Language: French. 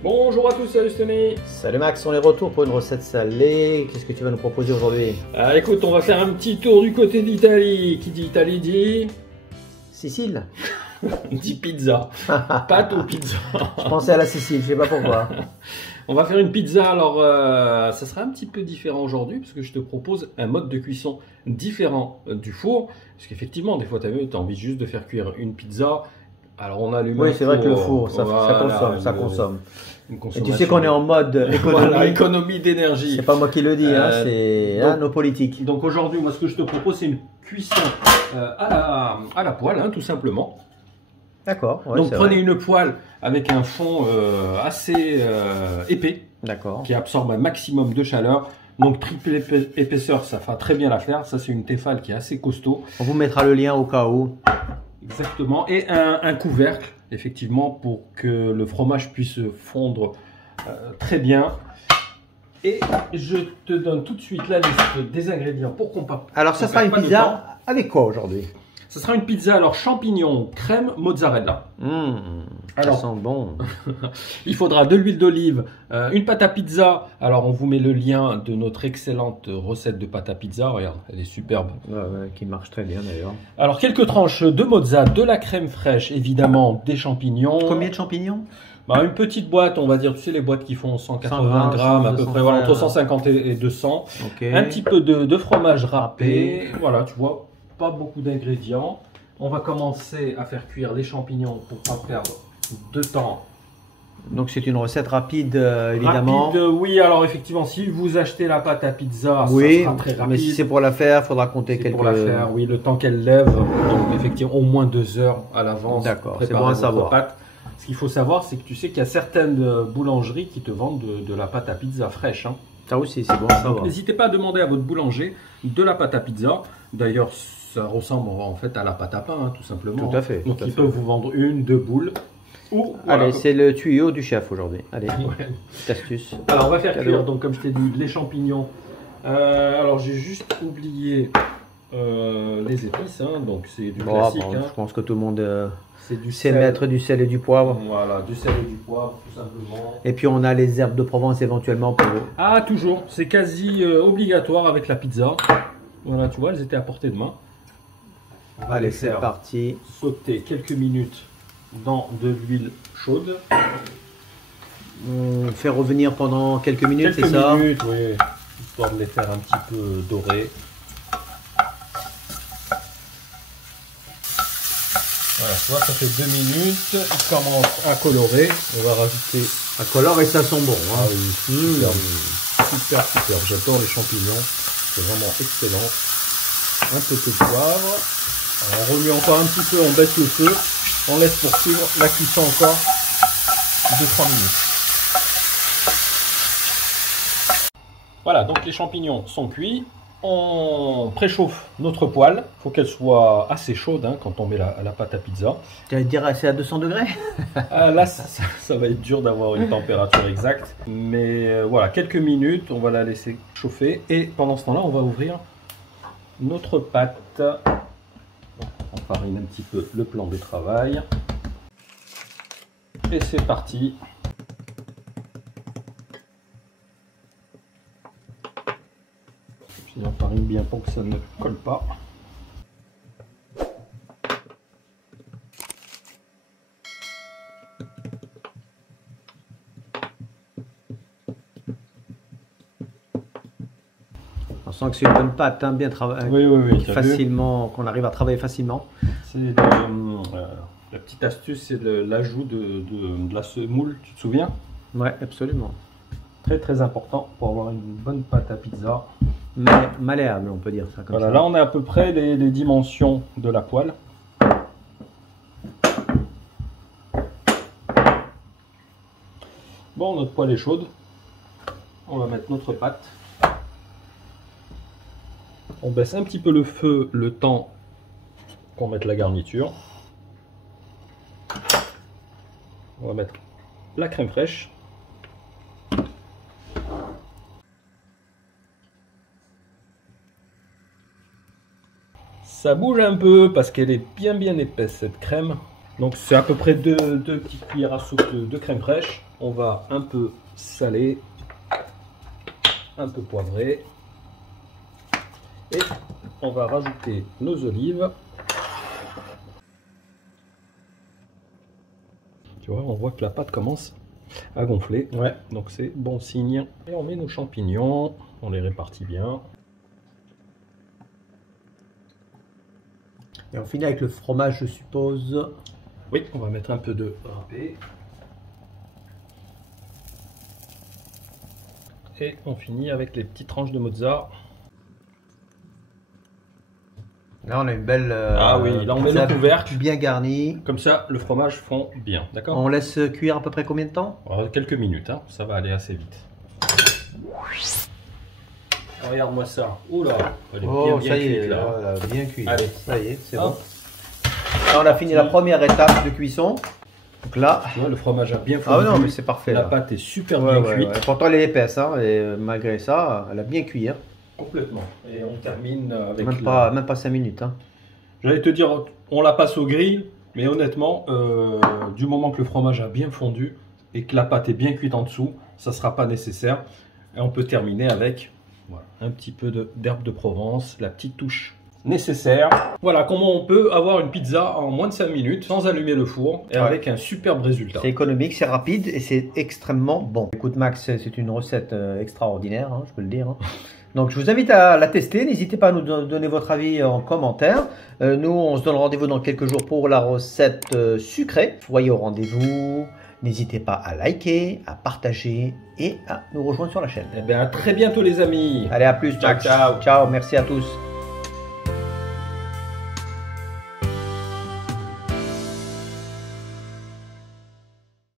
Bonjour à tous, salut Tony. Salut Max, on est retour pour une recette salée. Qu'est-ce que tu vas nous proposer aujourd'hui? Écoute, on va faire un petit tour du côté d'Italie. Qui dit Italie dit... Sicile? dit pizza. Pâte ou pizza? Je pensais à la Sicile, je sais pas pourquoi. On va faire une pizza, alors ça sera un petit peu différent aujourd'hui parce que je te propose un mode de cuisson différent du four. Parce qu'effectivement, des fois, tu as envie juste de faire cuire une pizza. Alors on allume Oui, un c'est vrai four, que le four, ça voilà, consomme. Une Et consommation. tu sais qu'on est en mode économie. Voilà, économie d'énergie. C'est pas moi qui le dis, c'est nos politiques. Donc aujourd'hui, moi, ce que je te propose, c'est une cuisson à la poêle, tout simplement. D'accord. Ouais, donc prenez vrai. une poêle avec un fond assez épais, D'accord. qui absorbe un maximum de chaleur. Donc triple épaisseur, ça fera très bien l'affaire. Ça, c'est une Tefal qui est assez costaud. On vous mettra le lien au cas où. Exactement. Et un couvercle, effectivement, pour que le fromage puisse fondre très bien. Et je te donne tout de suite la liste des ingrédients pour qu'on parte. Alors ça sera une pizza avec quoi aujourd'hui? Ce sera une pizza, alors champignons, crème, mozzarella. Ça sent bon. Il faudra de l'huile d'olive, une pâte à pizza. Alors on vous met le lien de notre excellente recette de pâte à pizza. Regarde, elle est superbe. Ouais, qui marche très bien d'ailleurs. Alors quelques tranches de mozza, de la crème fraîche, évidemment, des champignons. Combien de champignons? Une petite boîte, on va dire, tu sais, les boîtes qui font 180 120 grammes à peu près, voilà, entre 150 150 et 200. Okay. Un petit peu de fromage râpé. Voilà, tu vois, pas beaucoup d'ingrédients. On va commencer à faire cuire les champignons pour pas perdre de temps. Donc c'est une recette rapide, évidemment. Rapide, oui, alors effectivement, si vous achetez la pâte à pizza, oui, ça sera très rapide. mais si c'est pour la faire, il faudra compter quelques... Pour la faire, oui, le temps qu'elle lève, donc effectivement au moins 2 heures à l'avance. D'accord, c'est bon à savoir. Pâte. Ce qu'il faut savoir, c'est que tu sais qu'il y a certaines boulangeries qui te vendent de la pâte à pizza fraîche. Ça aussi, c'est bon à savoir. N'hésitez pas à demander à votre boulanger de la pâte à pizza. D'ailleurs, ça ressemble en fait à la pâte à pain, tout simplement. Tout à fait. Donc ils peuvent vous vendre 1, 2 boules. Ou, allez, voilà. c'est le tuyau du chef aujourd'hui. Allez, ouais. Petite astuce. Alors on va faire cuire, donc comme je t'ai dit, les champignons. Alors j'ai juste oublié les épices, donc c'est du classique. Je pense que tout le monde sait mettre du sel et du poivre. Voilà, du sel et du poivre, tout simplement. Et puis on a les herbes de Provence éventuellement pour... Ah, toujours, c'est quasi obligatoire avec la pizza. Voilà, tu vois, elles étaient à portée de main. Allez, c'est parti. Sauter quelques minutes dans de l'huile chaude. On fait revenir pendant quelques minutes, c'est ça? Quelques minutes, oui, histoire de les faire un petit peu dorés. Voilà, tu vois, ça fait 2 minutes, il commence à colorer. On va rajouter... À colore et ça sent bon. Ah oui, super, super. J'adore les champignons, c'est vraiment excellent. Un peu de poivre. Alors, on remet encore un petit peu, on baisse le feu. On laisse poursuivre la cuisson encore de 3 minutes. Voilà, donc les champignons sont cuits. On préchauffe notre poêle. Il faut qu'elle soit assez chaude quand on met la pâte à pizza. Tu vas dire c'est à 200 degrés? Là, ça va être dur d'avoir une température exacte. Mais voilà, quelques minutes, on va la laisser chauffer. Et pendant ce temps-là, on va ouvrir notre pâte. On farine un petit peu le plan de travail. Et c'est parti. Puis on farine bien pour que ça ne colle pas. On sent que c'est une bonne pâte, bien travaillée, oui, facilement, qu'on arrive à travailler facilement. C'est la petite astuce, c'est l'ajout de la semoule, tu te souviens? Ouais, absolument. Très très important pour avoir une bonne pâte à pizza. Mais malléable, on peut dire ça. Voilà, là on a à peu près les dimensions de la poêle. Bon, notre poêle est chaude. On va mettre notre pâte. On baisse un petit peu le feu le temps qu'on mette la garniture. On va mettre la crème fraîche. Ça bouge un peu parce qu'elle est bien épaisse cette crème. Donc c'est à peu près deux petites cuillères à soupe de crème fraîche. On va un peu saler, un peu poivrer. Et on va rajouter nos olives. Tu vois, on voit que la pâte commence à gonfler. Ouais. Donc c'est bon signe. Et on met nos champignons, on les répartit bien. Et on finit avec le fromage, je suppose. Oui, on va mettre un peu de râpé. Et on finit avec les petites tranches de mozza. Là, on a une belle. Ah oui, là on met le couvercle. Bien garni. Comme ça, le fromage fond bien, d'accord? On laisse cuire à peu près combien de temps? Quelques minutes, hein. Ça va aller assez vite. Regarde-moi ça. Oula, elle est bien ça y cuite, est, là. voilà, bien cuit. Allez. Ça y est, c'est Hop. bon. Là, on a fini la première étape de cuisson. Donc là. Tu vois, le fromage a bien fondu. Ah non, mais c'est parfait. La là. pâte est super Ouais, bien ouais, cuite. ouais. Pourtant, elle est épaisse, hein, et malgré ça, elle a bien cuit. Hein. Complètement. Et on termine avec. Même pas 5 minutes. Hein. J'allais te dire, on la passe au grill, mais honnêtement, du moment que le fromage a bien fondu et que la pâte est bien cuite en dessous, ça ne sera pas nécessaire. Et on peut terminer avec voilà, un petit peu d'herbe de Provence, la petite touche nécessaire. Voilà comment on peut avoir une pizza en moins de 5 minutes sans allumer le four et avec un superbe résultat. C'est économique, c'est rapide et c'est extrêmement bon. Écoute Max, c'est une recette extraordinaire, hein, je peux le dire. Hein. Donc je vous invite à la tester, n'hésitez pas à nous donner votre avis en commentaire. Nous on se donne rendez-vous dans quelques jours pour la recette sucrée. Soyez au rendez-vous, n'hésitez pas à liker, à partager et à nous rejoindre sur la chaîne. Eh bien à très bientôt les amis. Allez, à plus Ciao, Max. ciao. Ciao, merci à tous.